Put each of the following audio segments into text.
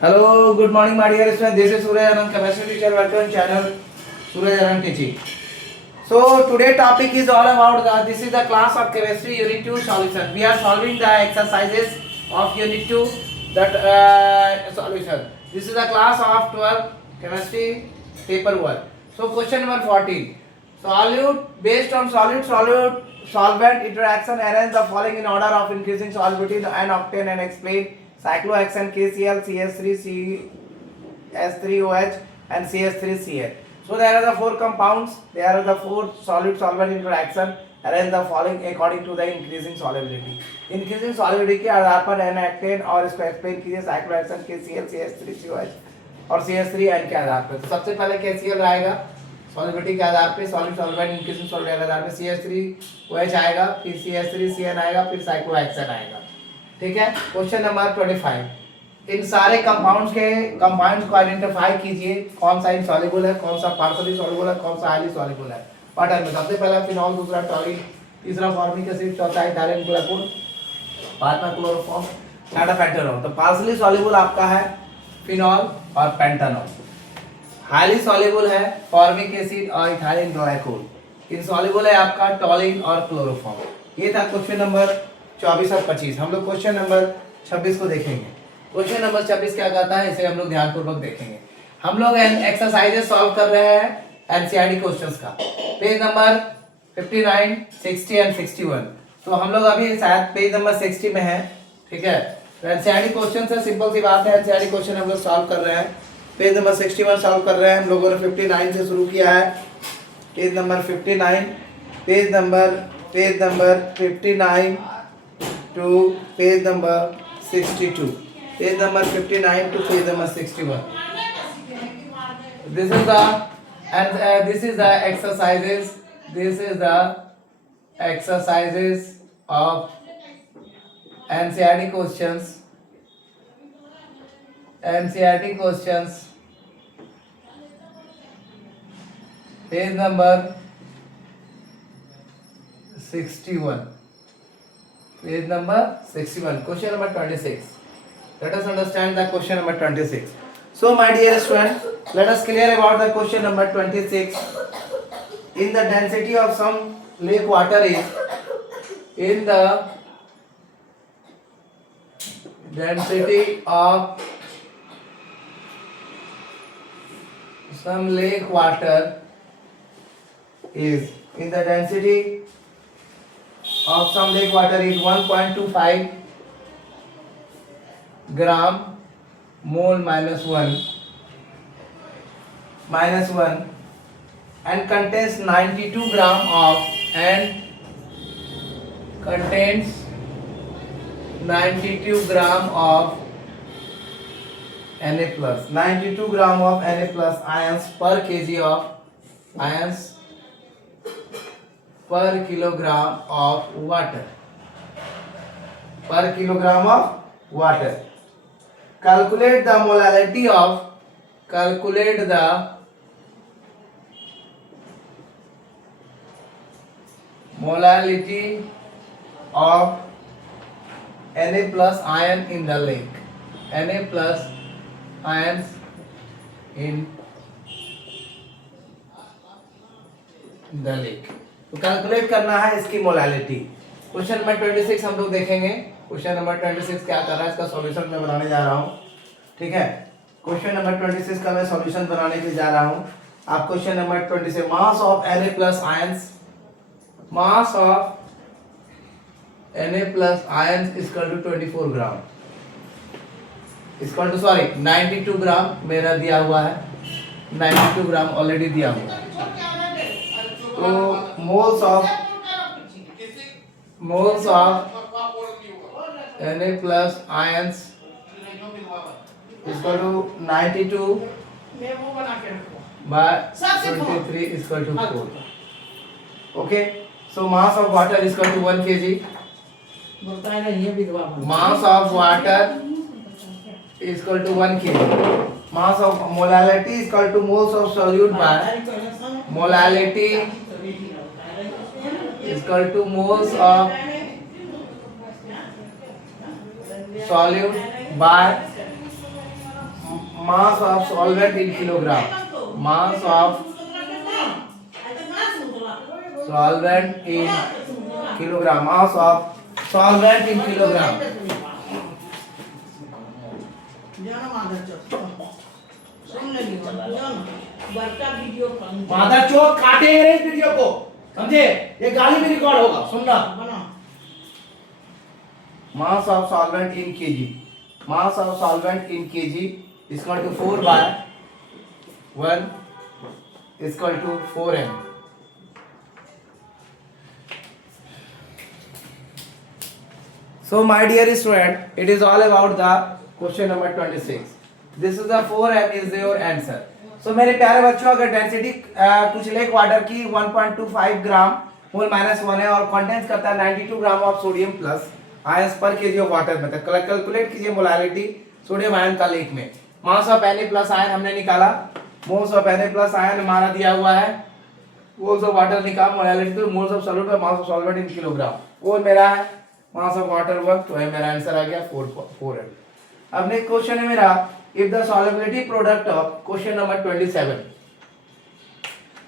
Hello, good morning, my dear students. This is Surya Anand, chemistry teacher. Welcome to channel Surya Anand teaching. So today topic is all about this is the class of chemistry unit 2 solution. We are solving the exercises of unit 2 that solution. This is the class of 12 chemistry paper 1. So question number 14. Solute based on solute solvent interaction, arrange the following in order of increasing solubility and octane and explain cyclohexane KCl CH3 CS3OH and CH3Cl. So there are the four compounds, there are the four solute solvent interaction, arrange the following according to the increasing solubility. Increasing solubility के आधार पर n-octane और इसको explain कीजिए cyclohexane KCl CH3COH और CH3N के आधार पर. तो सबसे पहले KCl आएगा सॉलिबिलिटी के आधार पे, सॉलिड सॉल्वेंट इंक्रीजिंग सॉल्वेंट के आधार पे CH3OH आएगा, फिर CH3CN आएगा, फिर साइक्लोहेक्सेन आएगा. ठीक है. Question number 25. इन सारे कंपाउंड्स को आइडेंटिफाई कीजिए कौन सा इनसॉल्युबल है, कौन सा पार्शियली सॉल्युबल है, कौन सा हाईली सॉल्युबल है. वाटर में सबसे पहला फिनॉल, दूसरा टॉलिन, तीसरा फॉर्मिक एसिड, चौथा इथाइल ग्लाइकोल, पांचवा क्लोरोफॉर्म, छठा पेंटानॉल. तो पार्शियली सॉल्युबल आपका है फिनॉल और पेंटानॉल. हाईली सॉल्युबल है फॉर्मिक एसिड और इथाइल ग्लाइकोल. इनसॉल्युबल है आपका टॉलिन और क्लोरोफॉर्म. ये था क्वेश्चन नंबर 24 और 25. हम लोग क्वेश्चन नंबर 26 को देखेंगे. क्वेश्चन नंबर 26 क्या कहता है, इसे हम लोग ध्यानपूर्वक देखेंगे. हम लोग एक्सरसाइजेस सॉल्व कर रहे हैं एनसीईआरटी क्वेश्चंस का, पेज नंबर 59, 60 एंड 61. तो हम लोग अभी शायद पेज नंबर 60 में है. ठीक है. तो एनसीईआरटी क्वेश्चन है, सिंपल सी बात है. एनसीईआरटी क्वेश्चन हम लोग सॉल्व कर रहे हैं. पेज नंबर 61 सॉल्व कर रहे हैं. हम लोगों ने 59 से शुरू किया है. Page number 59, page number 59 to page number 62. Page number 59 to page number 61. This is the exercises. This is the exercises of NCERT questions. NCERT questions. Page number 61. Page number 61. Question number 26. Let us understand the question number 26. So my dear students, let us clear about the question number 26. In the density of some lake water is, in the density of some lake water is, in the density of some lake water is 1.25 gram mole minus 1 and contains 92 gram of Na plus 92 gram of Na plus ions per kg of ions per kilogram of water. Per kilogram of water. Calculate the molality of Na plus ion in the lake. Na plus ions in the lake. तो calculate करना है इसकी molality. Question number 26 हम लोग देखेंगे. Question number 26 क्या कर रहा है, इसका सॉल्यूशन मैं बनाने जा रहा हूँ. ठीक है. क्वेश्चन नंबर 26 का मैं सॉल्यूशन बनाने के लिए जा रहा हूँ. आप question number 26, mass of Na plus ions, mass of Na plus ions equal to 24 gram, equal to 92 gram मेरा दिया हुआ है. 92 ग्राम ऑलरेडी दिया हुआ है. तो moles of Na plus ions equal to 92 by 23 equal to 4. Okay, so mass of water is equal to 1 kg. Mass of water is equal to 1 kg. Mass of molality is equal to moles of solute by molality is equal to moles of solute by mass of solvent in kilogram. Mass of solvent in kilogram. Mass of solvent in kilogram. मादर चौक काटेंगे इस video को, समझे? ये गाली भी record होगा, सुनना। Mass of solvent in kg. Mass of solvent in kg is equal to 4 by 1 is equal to 4m. So my dear student, it is all about the question number 26. This is the 4m is your answer. So मेरे प्यारे बच्चों, अगर density कुछ lake water की 1.25 ग्राम mole minus 1 है और contains करता है 92 gram of sodium plus ions पर केजी ऑफ वाटर में, तो कैलकुलेट कीजिए मोलारिटी सोडियम आयन का लेक में। मास ऑफ Na प्लस आयन हमने निकाला, moles of Na plus ion हमारा दिया हुआ है, मोल्स ऑफ वाटर निकाल, मोलारिटी तो मोल्स ऑफ सॉल्वेंट और mass of solvent in kilogram, वो मेरा है मास ऑफ वाटर वर्क, तो है मेरा आंसर आ गया 4 है। अब नेक्स्ट क्वेश्चन है मेरा, if the solubility product of question number 27।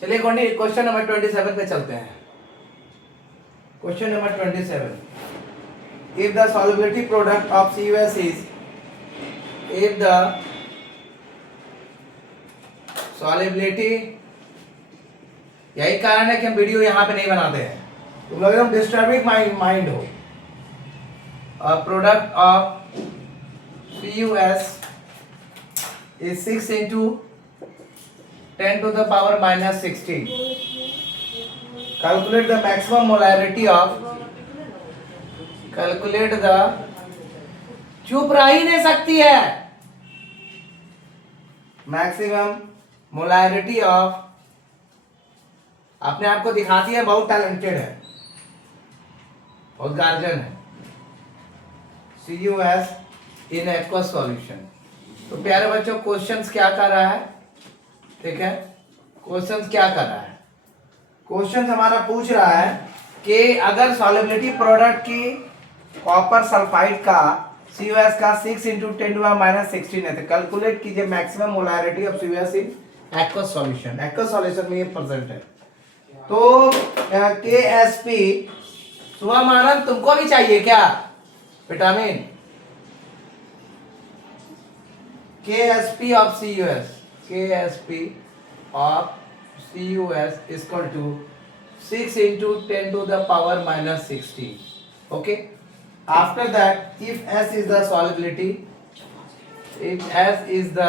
चलिए क्वेश्चन नंबर 27 पे चलते हैं। Question number 27, if the solubility product of CuS is, if the solubility, यही कारण है कि हम वीडियो यहाँ पे नहीं बनाते हैं, तुम लोग एकदम डिस्टर्बिंग माइंड हो। Product of CuS is 6 into 10 to the power minus 16. Calculate the maximum molarity of, calculate the, चुप रह ही नहीं सकती है, मैक्सिमम मोलारिटी ऑफ, अपने आप को दिखाती है बहुत टैलेंटेड है, बहुत गार्जियन है, CuS इन एक्वस सॉल्यूशन। तो प्यारे बच्चों, क्वेश्चंस क्या कर रहा है, ठीक है? क्वेश्चंस क्या कर रहा है? क्वेश्चंस हमारा पूछ रहा है कि अगर सॉल्युबिलिटी प्रोडक्ट की कॉपर सल्फाइड का CuS का 6 into 10 to the minus 16 है, तो कैलकुलेट कीजिए maximum molarity of CuS in aqueous solution. Aqueous solution में ये प्रेजेंट है, तो KSP, सुबह मानन तुमको भी चाहिए क्या vitamin? KSP of CuS, KSP of CuS is equal to 6 into 10 to the power minus 16. Okay. After that, if S is the solubility, if S is the,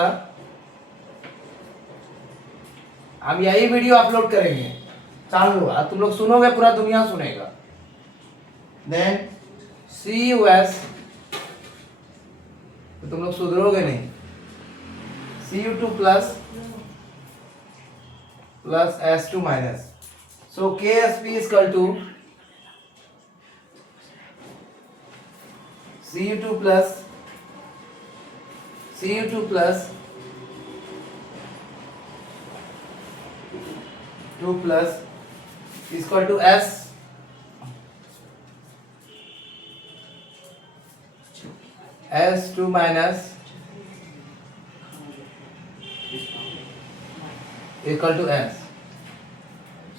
हम यही वीडियो अपलोड करेंगे, चालू होगा, तुम लोग सुनोगे, पूरा दुनिया सुनेगा। Then CuS, तो तुम लोग सुधरोगे नहीं, Cu2 plus S2 minus, so KSP is equal to Cu2 plus 2 plus is equal to S2 minus equal to S.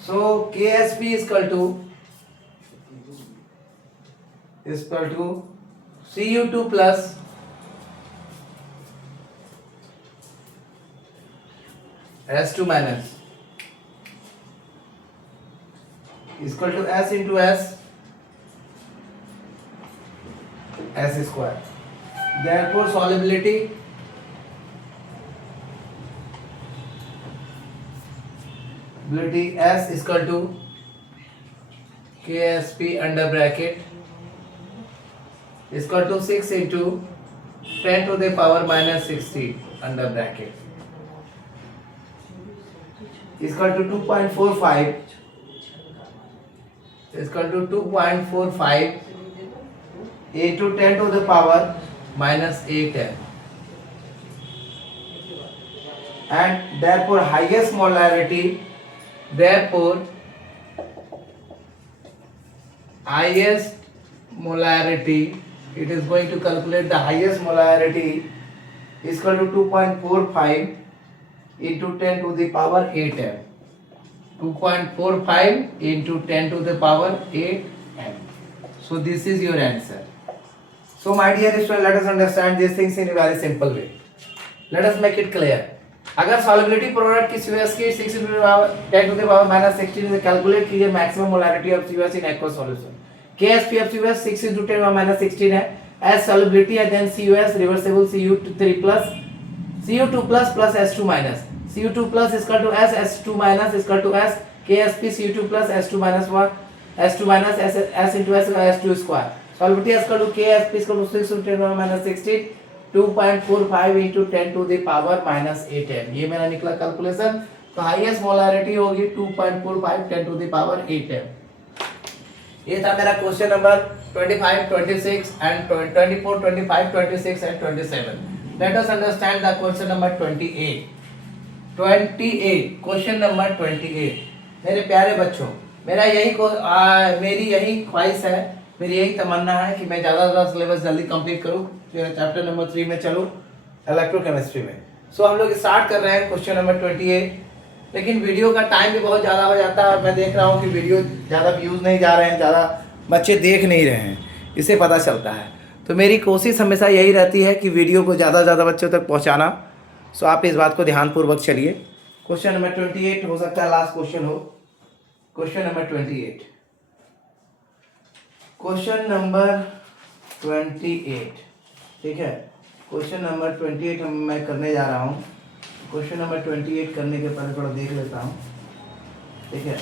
So KSP is equal to Cu2 plus S2 minus is equal to S into S square. Therefore solubility S is equal to KSP under bracket is equal to 6 into 10 to the power minus 16 under bracket is equal to 2.45 is equal to 2.45 into 10 to the power minus 8m, and therefore highest molarity, it is going to calculate the highest molarity equal to 2.45 into 10 to the power 8 m. 2.45 into 10 to the power 8 m. So this is your answer. So my dear students, let us understand these things in a very simple way. Let us make it clear. अगर solubility product की COS की 6 into 10 to the power minus 16 से calculate कीजिए maximum molarity of COS in aqueous solution. KSP of COS 6 into 10 to the power minus 16 है. As solubility है then COS reversible Cu3 plus Cu2 plus S2 minus. Cu2 plus is equal to S, S2 minus is equal to S. KSP Cu2 plus S2 minus 1, S2 minus S into S2 square. Solubility is equal to KSP is equal to 6 into 10 to the minus 16, 2.45 into 10 to the power minus 8 m. ये मेरा निकला calculation. तो highest molarity होगी 2.45 10 to the power 8 m. ये था मेरा question number 25, 26 and 24, 25, 26 and 27. Let us understand the question number 28. 28 question number 28. मेरे प्यारे बच्चों, मेरी यही ख्वाहिश है, मेरी यही तमन्ना है कि मैं ज़्यादा से ज़्यादा सिलेबस जल्दी कंप्लीट करूँ, फिर चैप्टर नंबर 3 में चलूँ इलेक्ट्रोकेमिस्ट्री में. सो हम लोग स्टार्ट कर रहे हैं क्वेश्चन नंबर 28. लेकिन वीडियो का टाइम भी बहुत ज़्यादा हो जाता है. मैं देख रहा हूँ कि वीडियो ज़्यादा व्यूज़ नहीं जा रहे हैं, ज़्यादा बच्चे देख नहीं रहे हैं, इससे पता चलता है. तो मेरी कोशिश हमेशा यही रहती है कि वीडियो को ज़्यादा से ज़्यादा बच्चों तक पहुँचाना. सो आप इस बात को ध्यानपूर्वक चलिए. क्वेश्चन नंबर 28 हो सकता है लास्ट क्वेश्चन हो. Question number 28. क्वेश्चन नंबर 28, ठीक है. क्वेश्चन नंबर 28 मैं करने जा रहा हूँ. क्वेश्चन नंबर 28 करने के पहले थोड़ा देख लेता हूँ, ठीक है.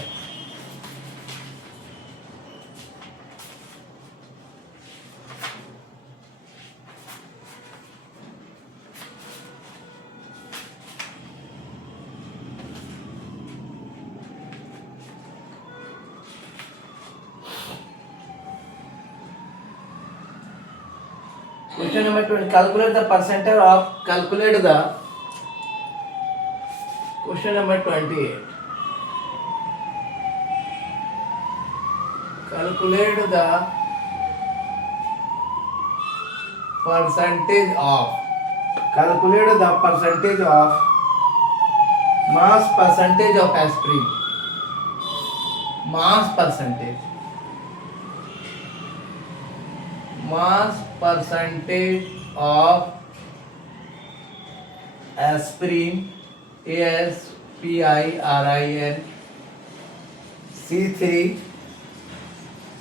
Question number 20. Calculate the percentage of. Calculate the. Question number 28. Calculate the percentage of. Calculate the percentage of mass percentage of aspirin. Mass percentage. Mass percentage of aspirin, aspirin, C3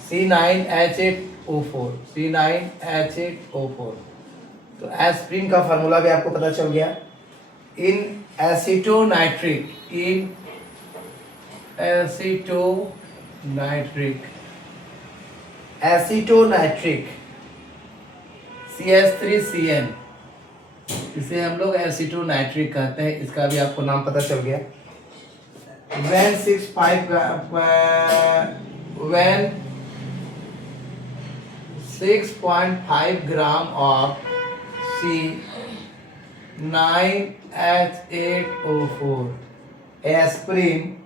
C9H8O4, C9H8O4. तो aspirin का formula भी आपको पता चल गया. इन एसीटोनाइट्रिक CH3CN, इसे हम लोग एसीटोनाइट्रिक कहते हैं. इसका भी आपको नाम पता चल गया. when 6.5 gram of C9H8O4 aspirin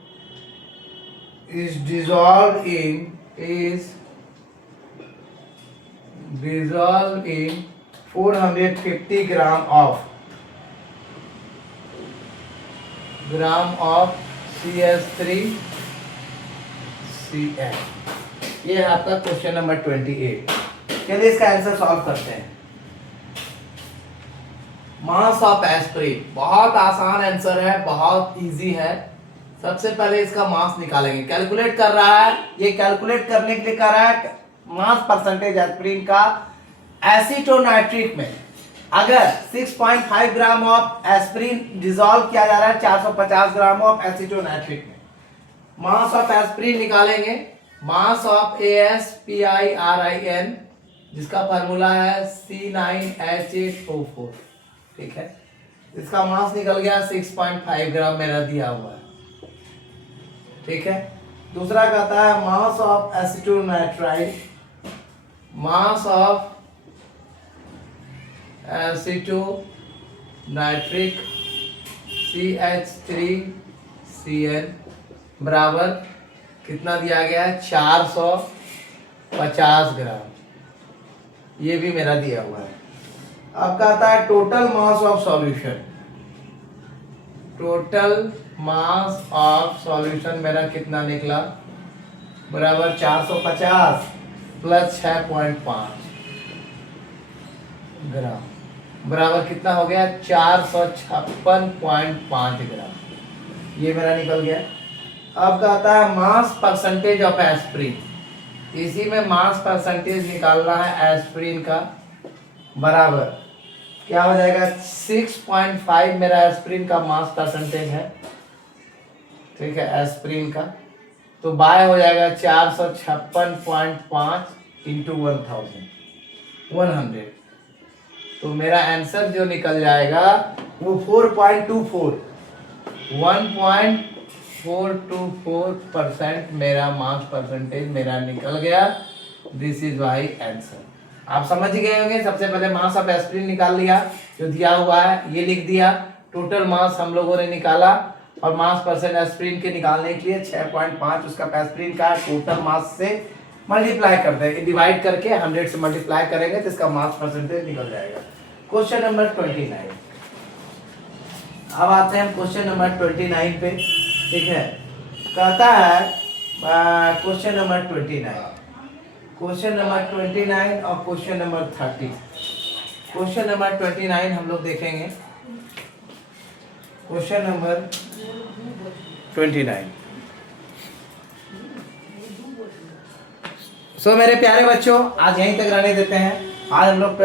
is dissolved in 450 gram of CH3CN. ये है आपका क्वेश्चन नंबर 28. चलिए इसका आंसर सॉल्व करते हैं. मास ऑफ एस्प्रिन, बहुत आसान आंसर है, बहुत इजी है. सबसे पहले इसका मास निकालेंगे. कैलकुलेट कर रहा है, ये कैलकुलेट करने के लिए कर रहा है मास परसेंटेज एस्प्रिन का एसीटोनाइट्रिक में. अगर 6.5 ग्राम ऑफ एस्प्रिन डिसॉल्व किया जा रहा है 450 ग्राम ऑफ एसीटोनाइट्रिक में, मास ऑफ एस्प्रिन निकालेंगे. मास ऑफ ASPIRIN जिसका फार्मूला है C9H8O4, ठीक है. इसका मास निकल गया 6.5 ग्राम मेरा दिया हुआ है, ठीक है. दूसरा कहता है mass of acetonitrile, mass of acetonitric CH3CN बराबर कितना दिया गया है 450 ग्राम. ये भी मेरा दिया हुआ है. आपका आता है total mass of solution. Total mass of solution मेरा कितना निकला, बराबर 450 प्लस 6.5 ग्राम, बराबर कितना हो गया 456.5 ग्राम। ये मेरा निकल गया। अब का आता है मास परसेंटेज ऑफ एस्प्रिन। इसी में मास परसेंटेज निकालना है एस्प्रिन का, बराबर क्या हो जाएगा 6.5 मेरा एस्प्रिन का मास परसेंटेज है, ठीक है, एस्प्रिन का। तो बाय हो जाएगा 456.5 इंटू 100, तो मेरा आंसर जो निकल जाएगा वो 1.24% मेरा मास परसेंटेज मेरा निकल गया। This is my answer. आप समझ गए होंगे। सबसे पहले मास ऑफ एस्प्रिन निकाल लिया जो दिया हुआ है, ये लिख दिया। टोटल मास हम लोगों ने निकाला और मास परसेंट एस्प्रिन के निकालने के लिए 6.5 उसका एस्प्रिन का टोटल मास से मल्टीप्लाई करते हैं, डिवाइड करके 100 से मल्टीप्लाई करेंगे तो इसका मास परसेंटेज निकल जाएगा। Question number 29। अब आते हैं क्वेश्चन नंबर 29 पे, ठीक है। कहता है क्वेश्चन नंबर 29 और क्वेश्चन नंबर 30। क्वेश्चन नंबर 29 हम लोग देखेंगे। Question number 29। सो मेरे प्यारे बच्चों, आज यहीं तक रहने देते हैं। आज हम लोग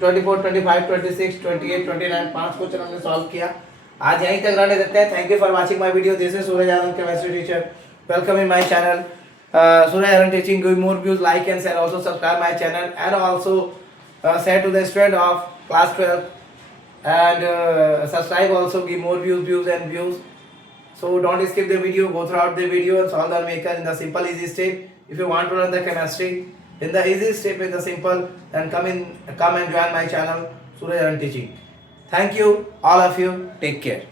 24, 25, 26, 28, 29 5 क्वेश्चन हमने सॉल्व किया। आज यहीं तक रहने देते हैं। Thank you for watching my video. This is Suraj Anand, chemistry teacher. Welcome in my channel Suraj Anand teaching. Give more views, like and share, also subscribe my channel and also share to the student of class 12 and subscribe also, give more views and views. So don't skip the video, go throughout the video and solve the maker in the simple easy step. If you want to learn the chemistry in the easy step, in the simple, then come and join my channel Suraj Aran Teaching. Thank you all of you, take care.